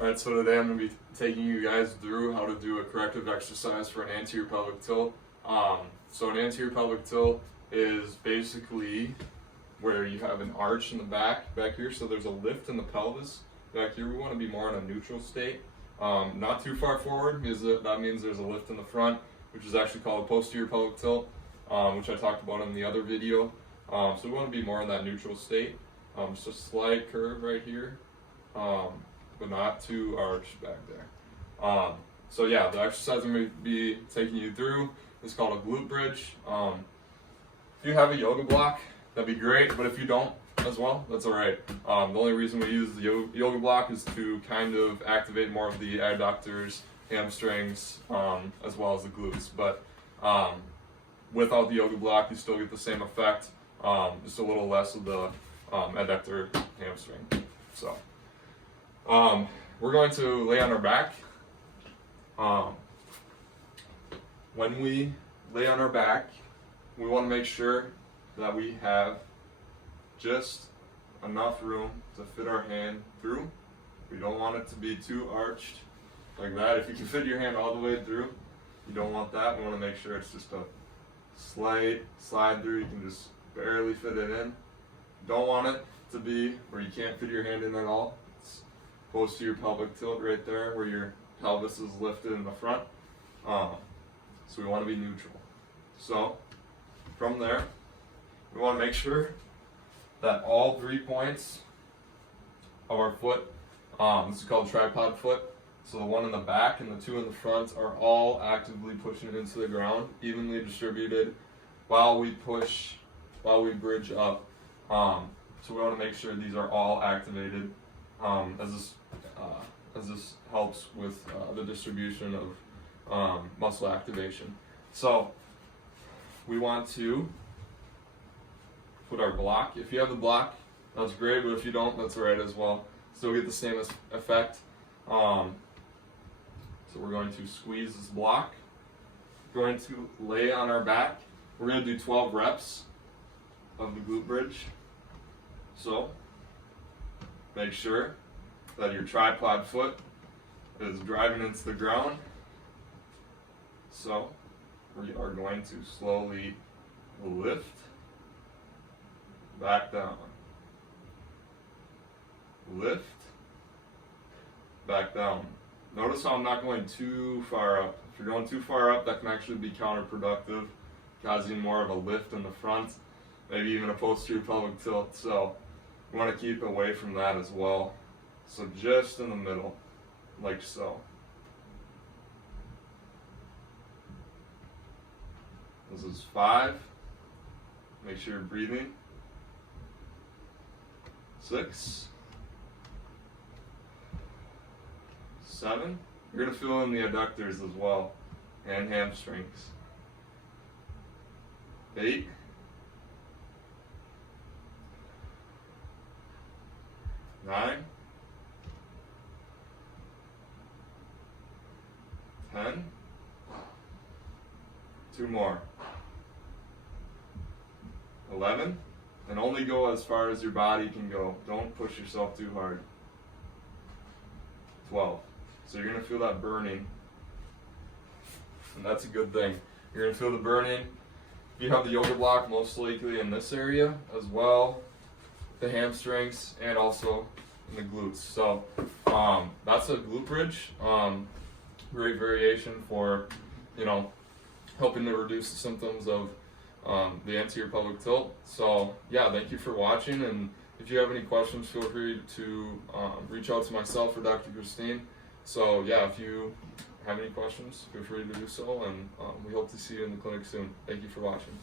Alright, so today I'm going to be taking you guys through how to do a corrective exercise for an anterior pelvic tilt. So an anterior pelvic tilt is basically where you have an arch in the back here, so there's a lift in the pelvis. Back here we want to be more in a neutral state, not too far forward, because that means there's a lift in the front, which is actually called a posterior pelvic tilt, which I talked about in the other video. So we want to be more in that neutral state. Just a slight curve right here. But not too arched back there. So yeah, the exercise I'm going to be taking you through is called a glute bridge. If you have a yoga block, that'd be great, but if you don't as well, that's alright. The only reason we use the yoga block is to kind of activate more of the adductors, hamstrings, as well as the glutes. But without the yoga block, you still get the same effect, just a little less of the adductor hamstring. So we're going to lay on our back. When we lay on our back, we want to make sure that we have just enough room to fit our hand through. We don't want it to be too arched like that. If you can fit your hand all the way through, you don't want that. We want to make sure it's just a slight slide through. You can just barely fit it in. You don't want it to be where you can't fit your hand in at all. Posterior pelvic tilt right there where your pelvis is lifted in the front. So we want to be neutral. So from there, we want to make sure that all 3 points of our foot, this is called tripod foot, so the one in the back and the 2 in the front are all actively pushing it into the ground, evenly distributed while we bridge up. So we want to make sure these are all activated, as this helps with the distribution of muscle activation. So we want to put our block. If you have the block, that's great, but if you don't, that's alright as well. Still get the same effect. So we're going to squeeze this block. We're going to lay on our back. We're going to do 12 reps of the glute bridge. So make sure that your tripod foot is driving into the ground. So we are going to slowly lift back down. Lift back down. Notice how I'm not going too far up. If you're going too far up, that can actually be counterproductive, causing more of a lift in the front, maybe even a posterior pelvic tilt. So we want to keep away from that as well. So just in the middle, like so. This is 5. Make sure you're breathing. 6. 7. You're going to feel in the adductors as well, and hamstrings. 8. 9. 10. 2 more. 11. And only go as far as your body can go. Don't push yourself too hard. 12. So you're going to feel that burning. And that's a good thing. You're going to feel the burning. If you have the yoga block, most likely in this area as well, the hamstrings, and also in the glutes. So that's a glute bridge. Great variation for, helping to reduce the symptoms of the anterior pelvic tilt. So yeah, thank you for watching, and if you have any questions, feel free to reach out to myself or Dr. Christine. So yeah, if you have any questions, feel free to do so, and we hope to see you in the clinic soon. Thank you for watching.